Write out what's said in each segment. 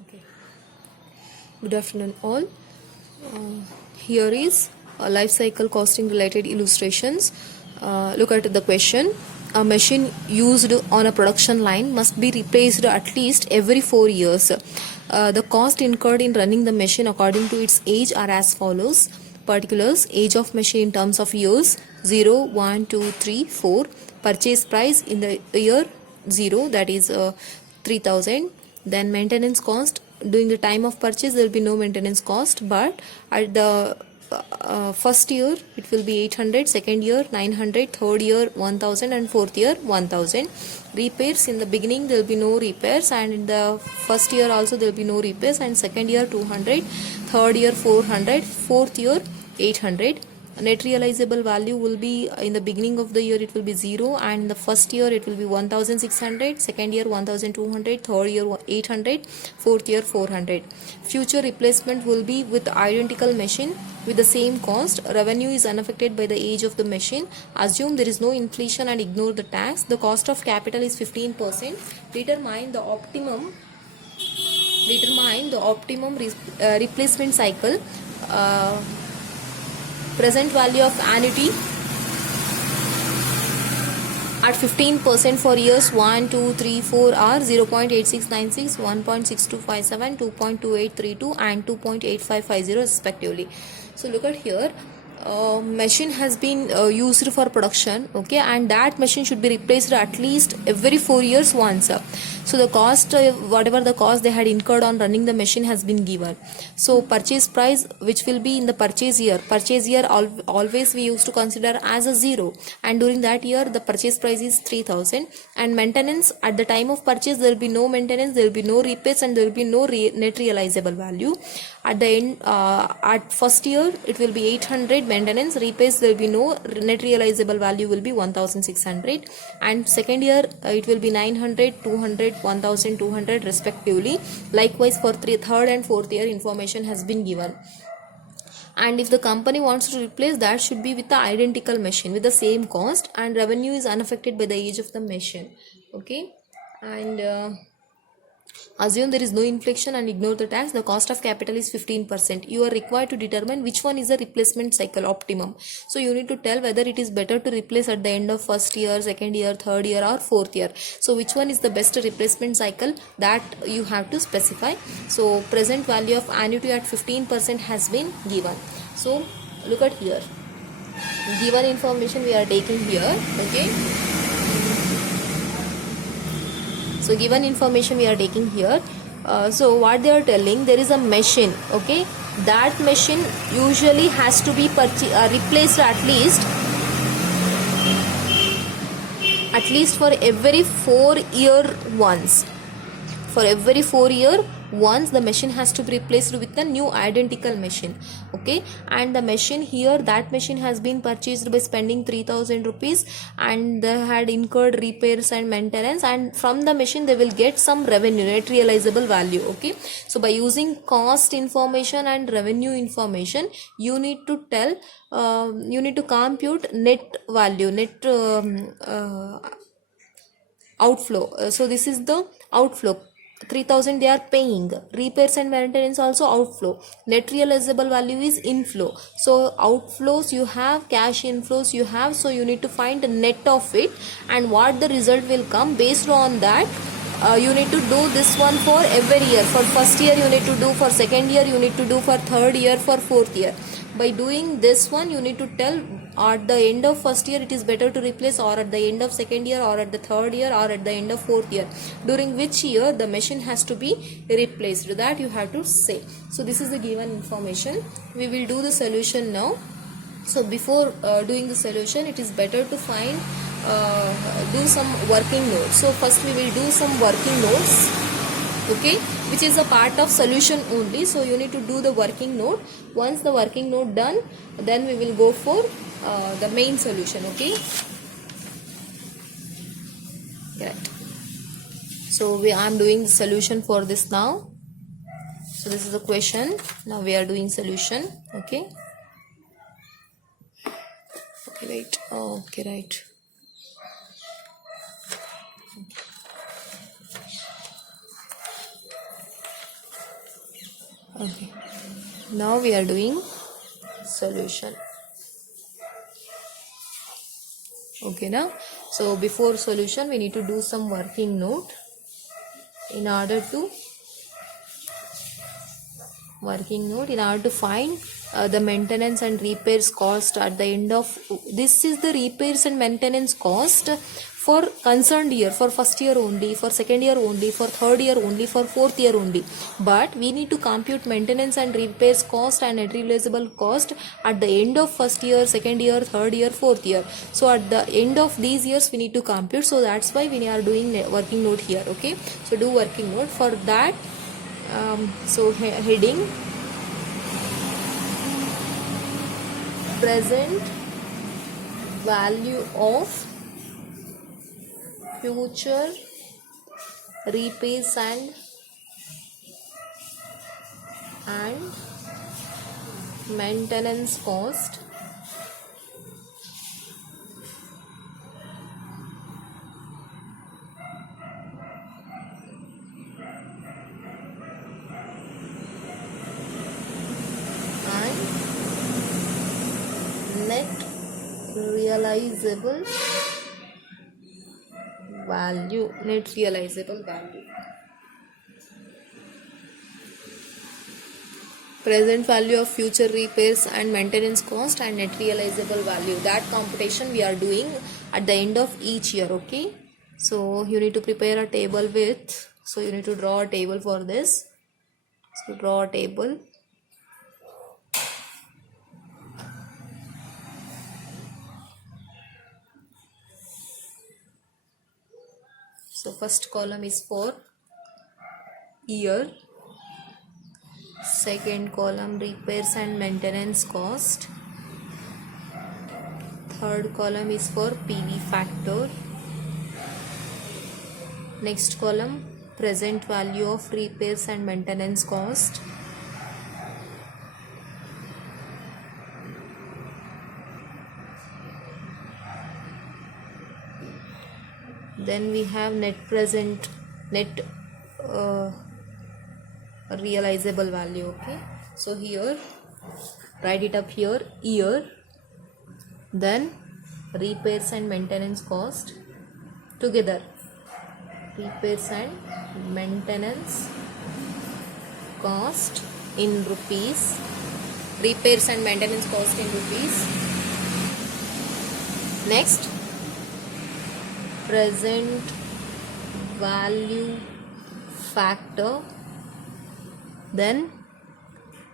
Okay. Good afternoon, all. Here is life cycle costing related illustrations. Look at the question. A machine used on a production line must be replaced at least every 4 years. The cost incurred in running the machine according to its age are as follows. Particulars: age of machine in terms of years: 0, 1, 2, 3, 4. Purchase price in the year 0, that is 3000. Then maintenance cost: during the time of purchase there will be no maintenance cost, but at the first year it will be 800, second year 900, third year 1000, and fourth year 1000. Repairs: in the beginning there will be no repairs, and in the first year also there will be no repairs, and second year 200, third year 400, fourth year 800. Net realizable value will be, in the beginning of the year it will be 0, and in the first year it will be 1600, second year 1200, third year 800, fourth year 400. Future replacement will be with identical machine with the same cost. Revenue is unaffected by the age of the machine. Assume there is no inflation and ignore the tax. The cost of capital is 15%. Determine the optimum replacement cycle. Present value of annuity at 15% for years 1, 2, 3, 4 are 0.8696, 1.6257, 2.2832 and 2.8550 respectively. So look at here. Machine has been used for production, okay, and that machine should be replaced at least every 4 years once. So the cost, whatever the cost they had incurred on running the machine has been given. So purchase price, which will be in the purchase year always we used to consider as a 0, and during that year the purchase price is 3000. And maintenance: at the time of purchase there will be no maintenance, there will be no repairs, and there will be no net realizable value. At the end, at first year it will be 800 maintenance, repairs there will be no, net realizable value will be 1600, and second year it will be 900, 200, 1200 respectively. Likewise for third and fourth year information has been given. And if the company wants to replace, that should be with the identical machine with the same cost, and revenue is unaffected by the age of the machine. Okay, and assume there is no inflation and ignore the tax. The cost of capital is 15%. You are required to determine which one is the replacement cycle optimum. So you need to tell whether it is better to replace at the end of first year, second year, third year, or fourth year. So which one is the best replacement cycle, that you have to specify. So present value of annuity at 15% has been given. So look at here. Given information we are taking here. Okay. So given information we are taking here. So what they are telling, there is a machine, okay, that machine usually has to be replaced at least for every 4 year once. For every 4 year once the machine has to be replaced with a new identical machine. Okay, and the machine here, that machine has been purchased by spending 3000 rupees, and they had incurred repairs and maintenance, and from the machine they will get some revenue, net realizable value. Okay, so by using cost information and revenue information, you need to tell, you need to compute net value, net outflow. So this is the outflow. 3000 they are paying. Repairs and maintenance also outflow. Net realizable value is inflow. So outflows you have, cash inflows you have, so you need to find the net of it, and what the result will come. Based on that, you need to do this one for every year. For first year you need to do, for second year you need to do, for third year, for fourth year. By doing this one, you need to tell at the end of first year it is better to replace, or at the end of second year, or at the third year, or at the end of fourth year, during which year the machine has to be replaced, that you have to say. So this is the given information. We will do the solution now. So before doing the solution, it is better to find do some working notes. So first we will do some working notes, okay, which is a part of solution only. So you need to do the working note. Once the working note done, then we will go for the main solution. Okay, correct. So I am doing the solution for this now. So this is the question. Now we are doing solution. Okay, wait. Okay, right. Okay, now we are doing solution. Okay, now so before solution we need to do some working note in order to find the maintenance and repairs cost at the end of this is the repairs and maintenance cost for concerned year, for first year only, for second year only, for third year only, for fourth year only, but we need to compute maintenance and repairs cost and net realizable cost at the end of first year, second year, third year, fourth year. So at the end of these years we need to compute, so that's why we are doing working note here. Okay, so do working note for that. So heading present value of future repairs and maintenance cost and net realizable value. Present value of future repairs and maintenance cost and net realizable value, that computation we are doing at the end of each year. Okay, so you need to prepare a table with, so you need to draw a table for this. So draw a table. So first column is for year, second column repairs and maintenance cost, third column is for PV factor, next column present value of repairs and maintenance cost, then we have net realizable value. Okay, so here write it up here, year, then repairs and maintenance cost together, repairs and maintenance cost in rupees, repairs and maintenance cost in rupees, next present value factor, then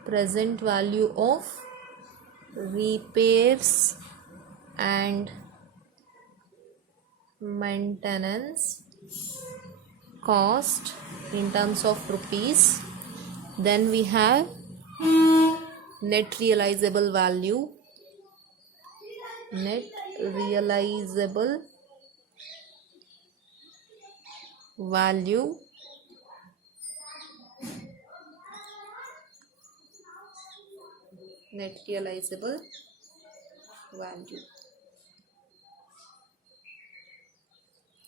present value of repairs and maintenance cost in terms of rupees, then we have net realizable value, net realizable value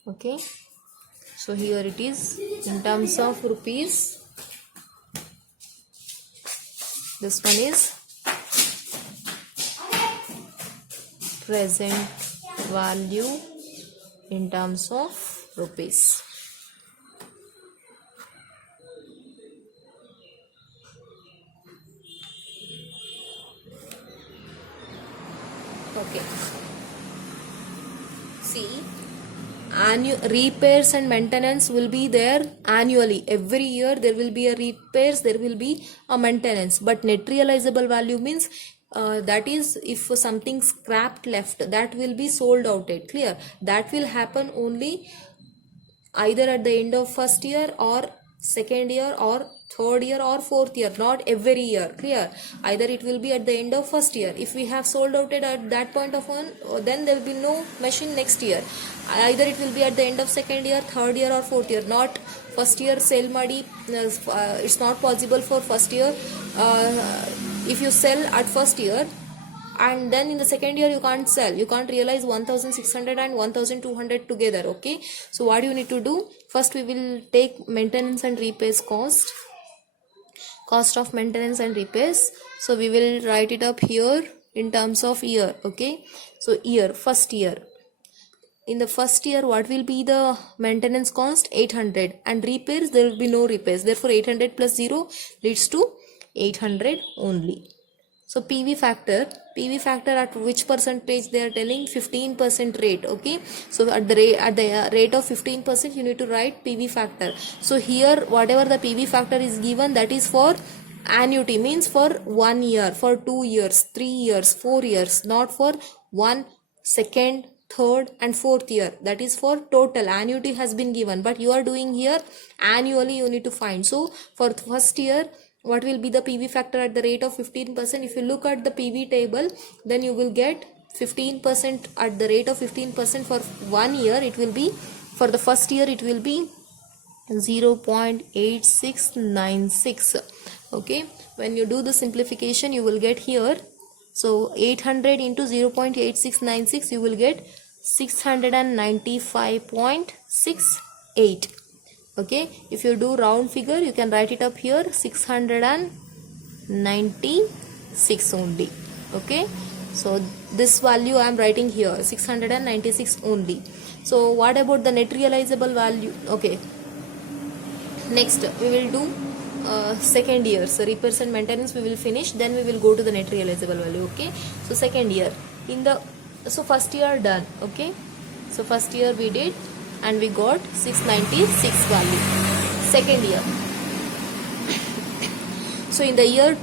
Okay, so here it is in terms of rupees. This one is present value in terms of rupees. Okay, see, annual repairs and maintenance will be there annually. Every year there will be a repairs, there will be a maintenance, but net realizable value means that is if something scrapped left, that will be sold out at clear. That will happen only either at the end of first year or second year or third year or fourth year, not every year, clear. Either it will be at the end of first year. If we have sold out it at that point of one, then there will be no machine next year. Either it will be at the end of second year, third year or fourth year, not first year sell madi. It's not possible for first year. If you sell at first year and then in the second year you can't sell, you can't realize 1600 and 1200 together. Okay, so what you need to do, first we will take maintenance and repairs cost cost of maintenance and repairs. So we will write it up here in terms of year. Okay, so year, first year. In the first year, what will be the maintenance cost? 800, and repairs, there will be no repairs, therefore 800 plus 0 leads to 800 only. So PV factor at which percentage they are telling? 15% rate. Okay, so at the rate of 15% you need to write PV factor. So here whatever the PV factor is given, that is for annuity, means for 1 year, for 2 years, 3 years, 4 years, not for 1, 2nd, 3rd and 4th year. That is for total. Annuity has been given, but you are doing here annually, you need to find. So for first year, what will be the PV factor at the rate of 15%? If you look at the PV table, then you will get 15% at the rate of 15% for 1 year. It will be, for the first year it will be 0.8696. okay, when you do the simplification, you will get here, so 800 into 0.8696, you will get 695.68. okay, if you do round figure, you can write it up here, 696 only. okay, so this value I am writing here, 696 only. So what about the net realizable value? Okay, next we will do second year. So repairs and maintenance we will finish, then we will go to the net realizable value. Okay, so second year, in the, so first year done. Okay, so first year we did and we got 696 value. Second year, so in the year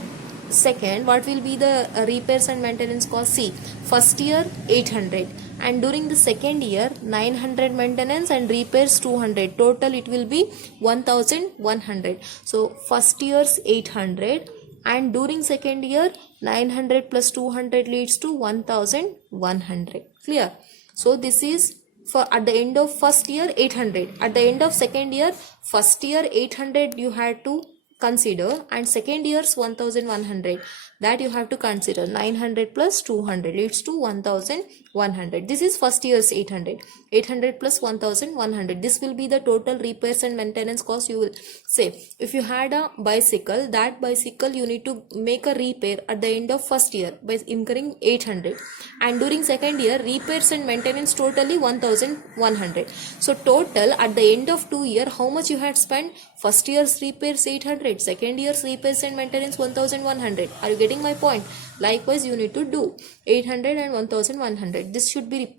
second, what will be the repairs and maintenance cost? See, first year 800, and during the second year 900 maintenance and repairs 200, total it will be 1100. So first year's 800, and during second year 900 plus 200 leads to 1100. Clear? So this is for at the end of first year 800, at the end of second year, first year 800 you had to consider, and second year's 1100, that you have to consider. 900 plus 200 leads to 1100. This is first year's 800. 800 plus 1100, this will be the total repairs and maintenance cost. You will say, if you had a bicycle, that bicycle you need to make a repair at the end of first year by incurring 800, and during second year repairs and maintenance totally 1100. So total at the end of 2 year, how much you had spent? First year's repairs 800, second year's repairs and maintenance 1100. Are you getting my point? Likewise, you need to do 800 and 1100. This should be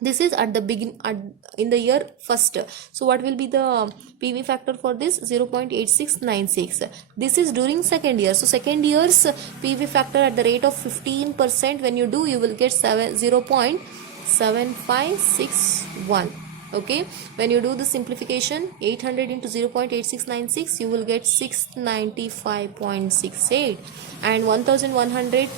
this is at the begin in the year first. So what will be the PV factor for this? 0.8696. This is during second year. So second year's PV factor at the rate of 15%, when you do, you will get 0.7561. okay, when you do the simplification, 800 into 0.8696, you will get 695.68, and 1100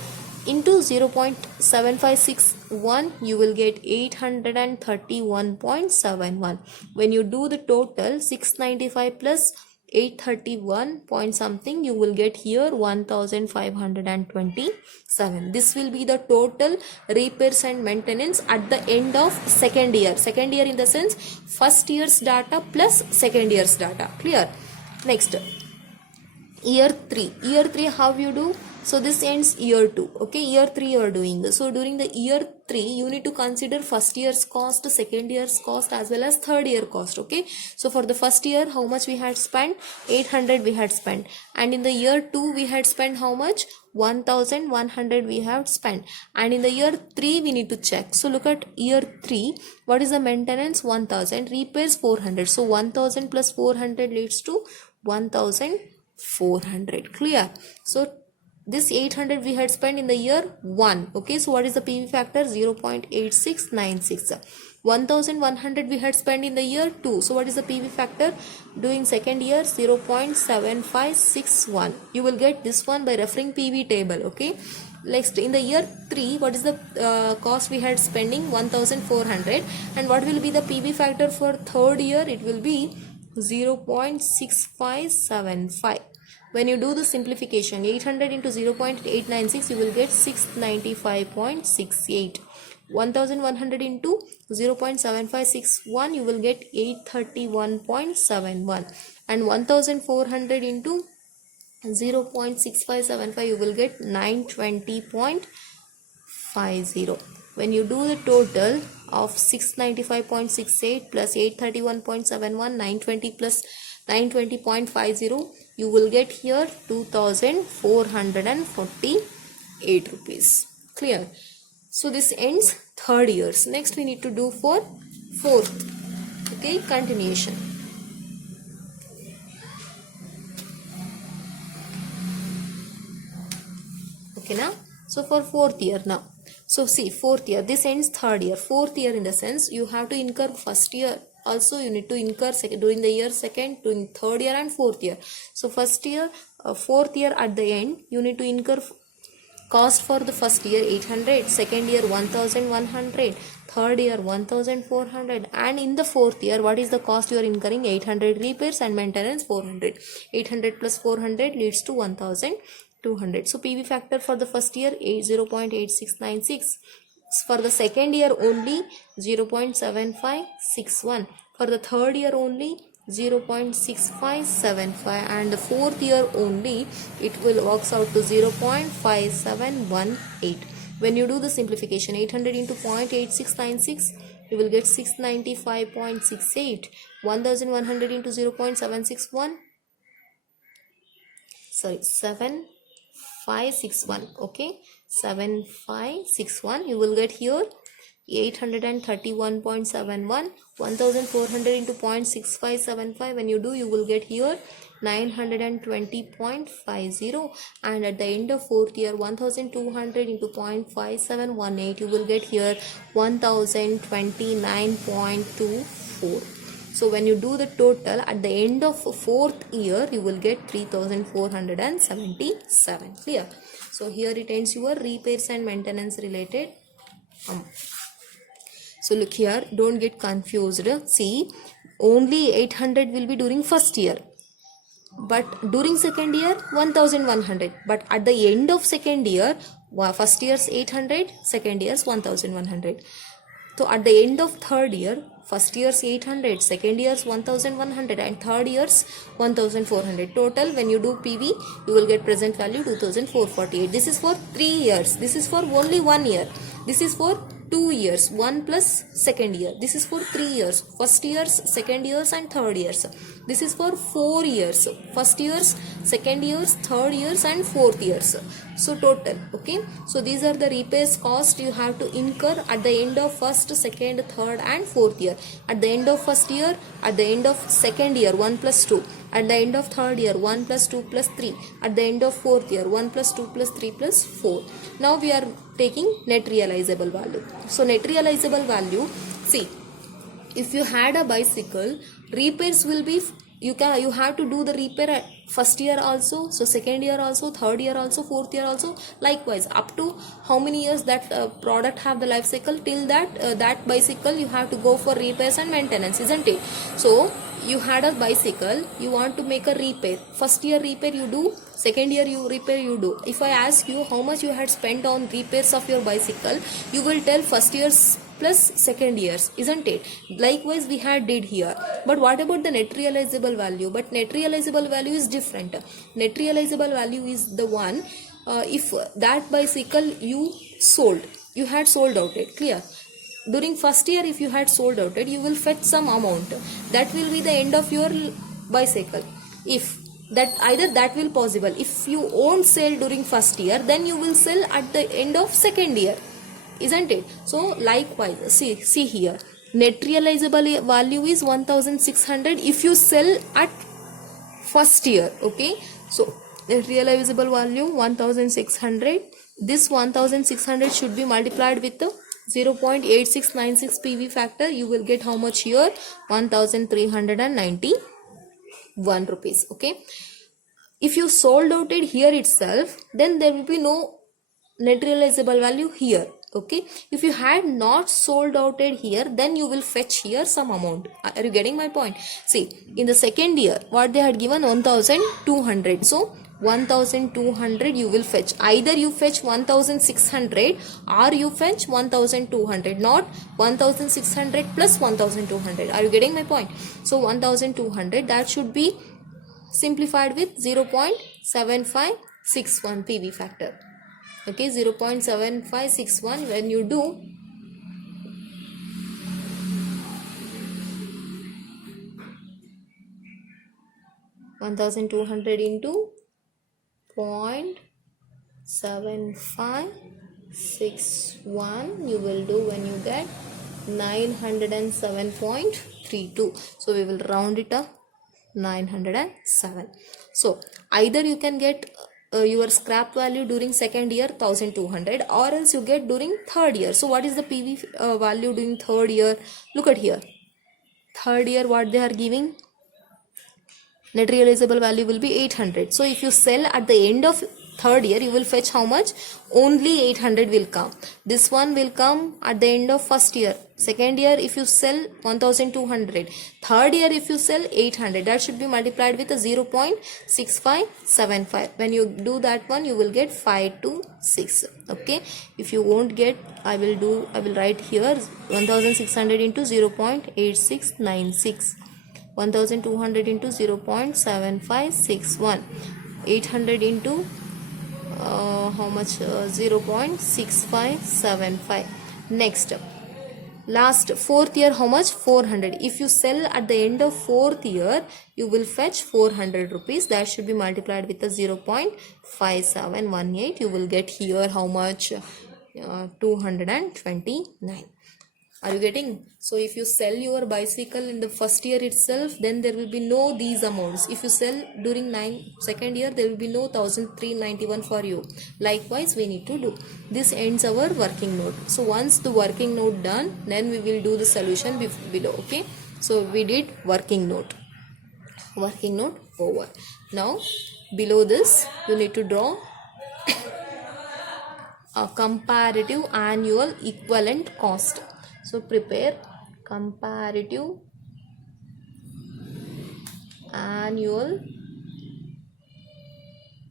into 0.7561, you will get 831.71. when you do the total, 695 plus 831 point something, you will get here 1527. This will be the total repairs and maintenance at the end of second year. Second year in the sense, first year's data plus second year's data. Clear? Next, year 3. Year 3, how you do? So this ends year 2. okay, year 3 you are doing this. So during the year 3, you need to consider first year's cost, second year's cost, as well as third year cost. Okay, so for the first year, how much we had spent? 800 we had spent, and in the year 2 we had spent how much? 1100 we have spent, and in the year 3 we need to check. So look at year 3, what is the maintenance? 1000, repairs 400. So 1000 plus 400 leads to 1400. Clear? So this 800 we had spent in the year 1. okay, so what is the PV factor? 0.8696. 1100 we had spent in the year 2. So what is the PV factor? Doing second year, 0.7561. You will get this one by referring PV table. Okay, next, in the year 3, what is the cost we had spending? 1400, and what will be the PV factor for third year? It will be 0.6575. when you do the simplification, 800 into 0.896, you will get 695.68. 1100 into 0.7561, you will get 831.71, and 1400 into 0.6575, you will get 920.50. When you do the total of 695.68 plus 831.71, 920 plus 920.50, you will get here 2448 rupees. Clear? So this ends third years. Next we need to do for fourth. Okay, continuation. Okay now, so for fourth year now. So see, fourth year, this ends third year. Fourth year, in the sense you have to incur first year, also you need to incur second during the year second, during third year and fourth year. So first year, fourth year at the end, you need to incur cost for the first year 800, second year 1100, third year 1400, and in the fourth year, what is the cost you are incurring? 800 repairs and maintenance 400. 800 plus 400 leads to 1200. So PV factor for the first year 0.8696. For the second year only 0.7561. For the third year only 0.6575, and the fourth year only it will works out to 0.5718. When you do the simplification, 800 into 0.8696, you will get 695.68. 1100 into 0.761, sorry, 7561. Okay, 7561, you will get here 831.71. 1400 into 0.6575, when you do, you will get here 920.50, and at the end of fourth year 1200 into 0.5718, you will get here 1029.24. So when you do the total at the end of fourth year, you will get 3477. Clear? So here it ends your repairs and maintenance related. So look here, don't get confused. See, only 800 will be during first year, but during second year 1100, but at the end of second year, first year's 800, second year's 1100. So at the end of third year, first year's 800, second year's 1100, and third year's 1400. Total, when you do PV, you will get present value 2448. This is for 3 years. This is for only 1 year. This is for 2 years, 1 plus second year. This is for 3 years, first years, second years and third years. This is for 4 years, first years, second years, third years and fourth years. So total, okay. So these are the repairs cost you have to incur at the end of first, second, third and fourth year. At the end of first year, at the end of second year, 1 plus 2. At the end of third year, 1 plus 2 plus 3. At the end of fourth year, 1 plus 2 plus 3 plus 4. Now we are taking net realizable value. So net realizable value, see, if you had a bicycle, repairs will be, you have to do the repair at first year also, so second year also, third year also, fourth year also, likewise up to how many years that product have the life cycle, till that bicycle you have to go for repairs and maintenance, isn't it? So you had a bicycle, you want to make a repair, first year repair you do, second year you repair you do. If I ask you how much you had spent on repairs of your bicycle, you will tell first year's plus second years, isn't it? Likewise we had did here. But what about the net realizable value? But net realizable value is different. Net realizable value is the one if that bicycle you sold, you had sold out it, clear? During first year, if you had sold out it, you will fetch some amount. That will be the end of your bicycle. If that, either that will possible. If you won't sell during first year, then you will sell at the end of second year, isn't it? So likewise, see here, net realizable value is 1600 if you sell at first year, okay? So net realizable value 1600. This 1600 should be multiplied with the 0.8696 PV factor. You will get how much here? 1391 rupees. Okay. If you sold out it here itself, then there will be no net realizable value here. Okay. If you had not sold out it here, then you will fetch here some amount. Are you getting my point? See, in the second year, what they had given 1200. So 1200 you will fetch. Either you fetch 1600 or you fetch 1200, not 1600 plus 1200. Are you getting my point? So 1200, that should be simplified with 0.7561 PV factor. Okay, 0.7561 when you do 1200 into 0.7561 you will do when you get 907.32. So we will round it up 907. So either you can get your scrap value during second year 1200, or else you get during third year. So what is the PV value during third year? Look at here. Third year what they are giving? Net realizable value will be 800. So if you sell at the end of third year, you will fetch how much? Only 800 will come. This one will come at the end of first year. Second year if you sell 1200. Third year if you sell 800. That should be multiplied with a 0.6575. When you do that one, you will get 526. Okay. If you won't get, I will write here 1600 into 0.8696. 1200 into 0.7561, 800 into how much? 0.6575. Next, last fourth year how much? 400. If you sell at the end of fourth year, you will fetch 400 rupees. That should be multiplied with a 0.5718. You will get here how much? 229. Are you getting? So if you sell your bicycle in the first year itself, then there will be no these amounts. If you sell during second year, there will be no 1391 for you. Likewise, we need to do. This ends our working note. So once the working note done, then we will do the solution below. Okay. So we did working note. Working note over. Now below this, you need to draw a comparative annual equivalent cost. So prepare comparative annual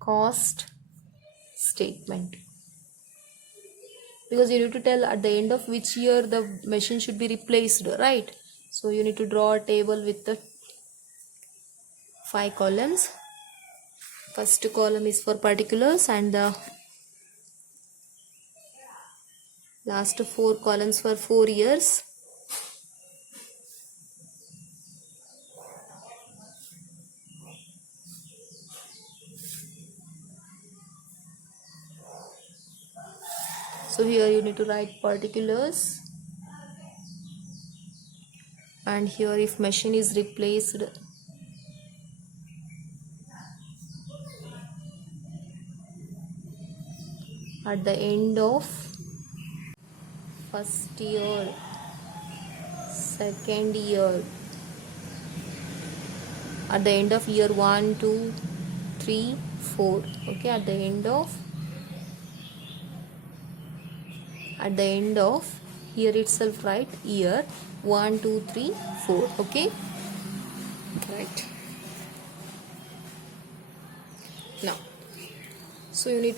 cost statement, because you need to tell at the end of which year the machine should be replaced, right? So you need to draw a table with the 5 columns. First column is for particulars and the last 4 columns for 4 years. So here you need to write particulars, and here if machine is replaced, at the end of first year, second year, at the end of year 1, 2, 3, 4. Okay, at the end of here itself write year 1, 2, 3, 4. Okay, right. Now, so you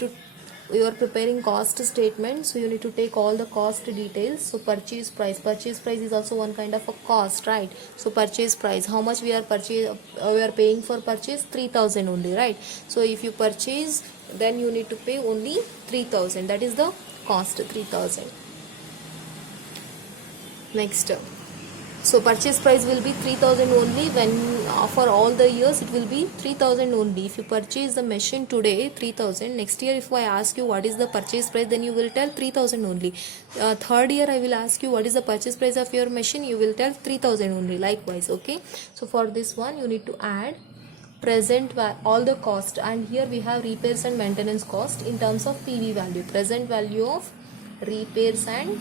are preparing cost statement, so you need to take all the cost details. So purchase price is also one kind of a cost, right? So purchase price, how much we are paying for purchase? 3000 only, right? So if you purchase, then you need to pay only 3000. That is the cost, 3000. Next, so purchase price will be 3000 only. When for all the years it will be 3000 only. If you purchase the machine today 3000, next year if I ask you what is the purchase price, then you will tell 3000 only. Third year I will ask you what is the purchase price of your machine, you will tell 3000 only. Likewise, okay. So for this one you need to add present all the cost, and here we have repairs and maintenance cost in terms of PV value. Present value of repairs and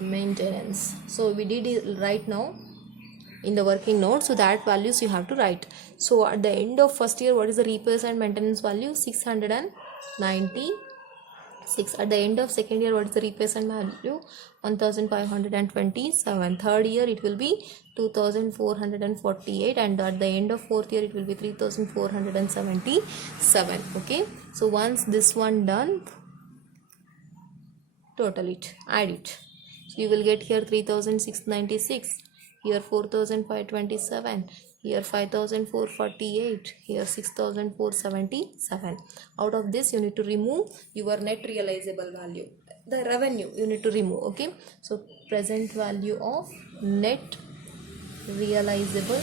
maintenance. So we did it right now in the working note, so that values you have to write. So at the end of first year, what is the repairs and maintenance value? 696. At the end of second year, what is the repairs and value? 1527. Third year it will be 2448, and at the end of fourth year it will be 3477. Okay, so once this one done, total it, add it. So you will get here 3696 here 4,527, here 5,448, here 6,477. Out of this you need to remove your net realizable value, the revenue you need to remove. Okay, so present value of net realizable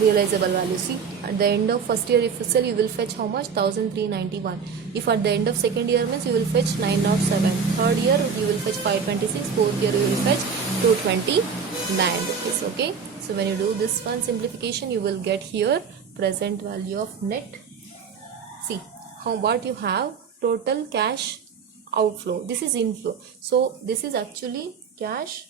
value. See, at the end of first year if you sell, you will fetch how much? 1,391. If at the end of second year means you will fetch 907. Third year you will fetch 526. Fourth year you will fetch 229 rupees. Okay, so when you do this one simplification, you will get here present value of net. See how what you have, total cash outflow. This is inflow, so this is actually cash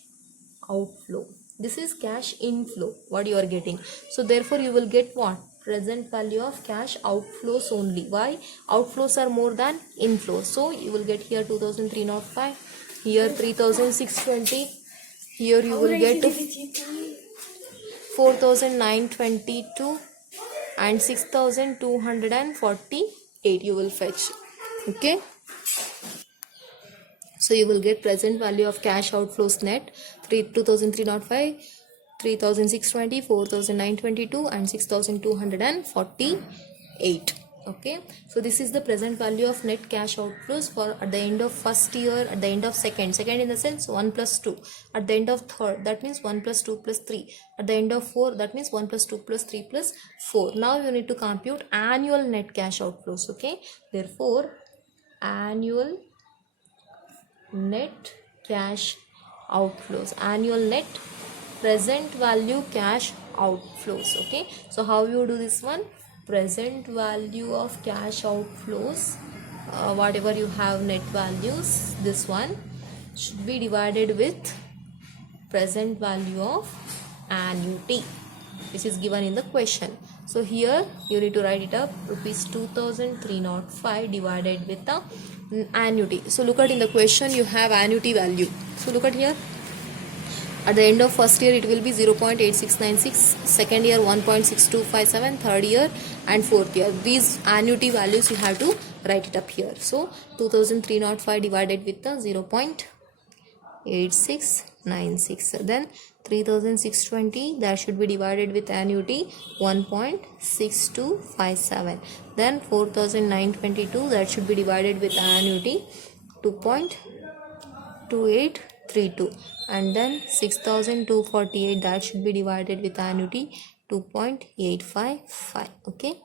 outflow. This is cash inflow what you are getting. So therefore you will get what? Present value of cash outflows only. Why? Outflows are more than inflows. So you will get here 2,305, here 3,620, here you will get 4,922 and 6,248 you will fetch. Okay, so you will get present value of cash outflows net 2,305, 3,620, 4,922 and 6,248. Okay, so this is the present value of net cash outflows for at the end of first year, at the end of second in the sense 1 plus 2, at the end of third, that means 1 plus 2 plus 3, at the end of 4, that means 1 plus 2 plus 3 plus 4. Now you need to compute annual net cash outflows. Okay, therefore annual net cash outflows, annual net present value cash outflows. Okay, so how you do this one? Present value of cash outflows, whatever you have net values, this one should be divided with present value of annuity, which is given in the question. So here you need to write it up, rupees 2,305 divided with the annuity. So look at in the question you have annuity value. So look at here, at the end of first year it will be 0.8696, second year 1.6257, third year and fourth year. These annuity values you have to write it up here. So 2,305 divided with the 0.8696, then 3,620, that should be divided with annuity 1.6257, then 4,922, that should be divided with annuity 2.2832, and then 6,248, that should be divided with annuity 2.855. okay,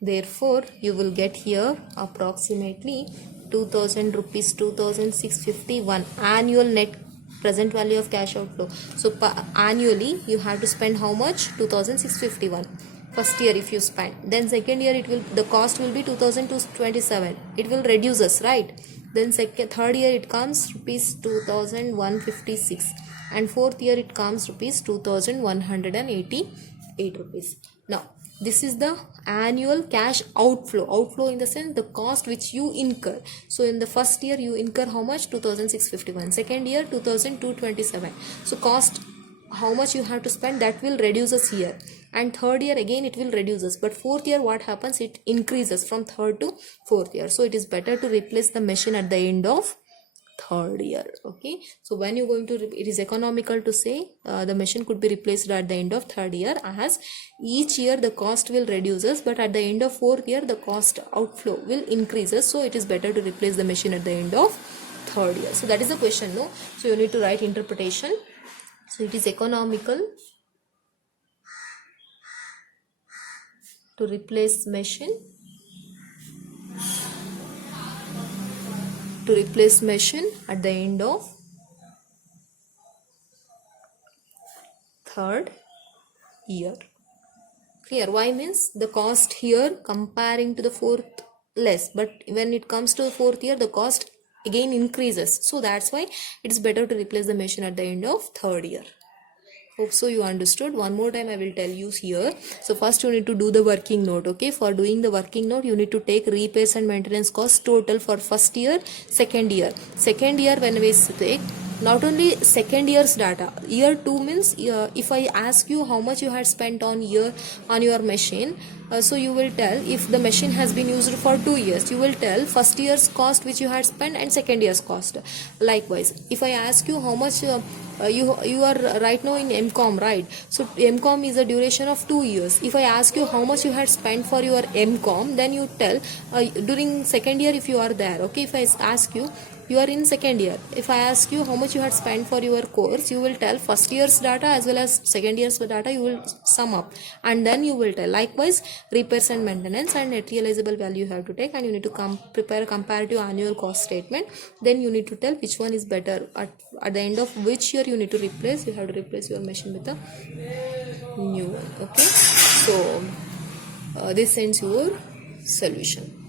therefore you will get here approximately 2,000 rupees, 2,651 annual net present value of cash outflow. So annually you have to spend how much? 2,651 first year if you spend, then second year it will, the cost will be 2,227, it will reduce us, right? Then third year it comes rupees 2,156, and fourth year it comes rupees 2,188 rupees. Now this is the annual cash outflow in the sense the cost which you incur. So in the first year you incur how much? 2,651, second year 2,227. so cost how much you have to spend, that will reduce us here, and third year again it will reduce us, but fourth year what happens? It increases from third to fourth year. So it is better to replace the machine at the end of third year. Okay, so when you're going to, it is economical to say the machine could be replaced at the end of third year, as each year the cost will reduce us, but at the end of fourth year the cost outflow will increase us. So it is better to replace the machine at the end of third year. So that is the question, no? So you need to write interpretation. So it is economical to replace machine at the end of third year. Clear? Why? Means the cost here comparing to the fourth less, but when it comes to the fourth year the cost again increases. So that's why it is better to replace the machine at the end of third year. Hope so you understood. One more time I will tell you here. So first you need to do the working note. Okay, for doing the working note you need to take repairs and maintenance cost total for first year, second year. Second year when we take not only second year's data, year 2 means if I ask you how much you had spent on your machine, so you will tell if the machine has been used for 2 years, you will tell first year's cost which you had spent and second year's cost. Likewise, if I ask you how much you are right now in MCOM, right? So MCOM is a duration of 2 years. If I ask you how much you had spent for your MCOM, then you tell during second year if you are there. Okay, if I ask you are in second year, if I ask you how much you had spent for your course, you will tell first year's data as well as second year's data, you will sum up and then you will tell. Likewise, repairs and maintenance and net realizable value you have to take, and you need to prepare a comparative annual cost statement. Then you need to tell which one is better, at the end of which year you need to replace. You have to replace your machine with a new one. Okay, so this ends your solution.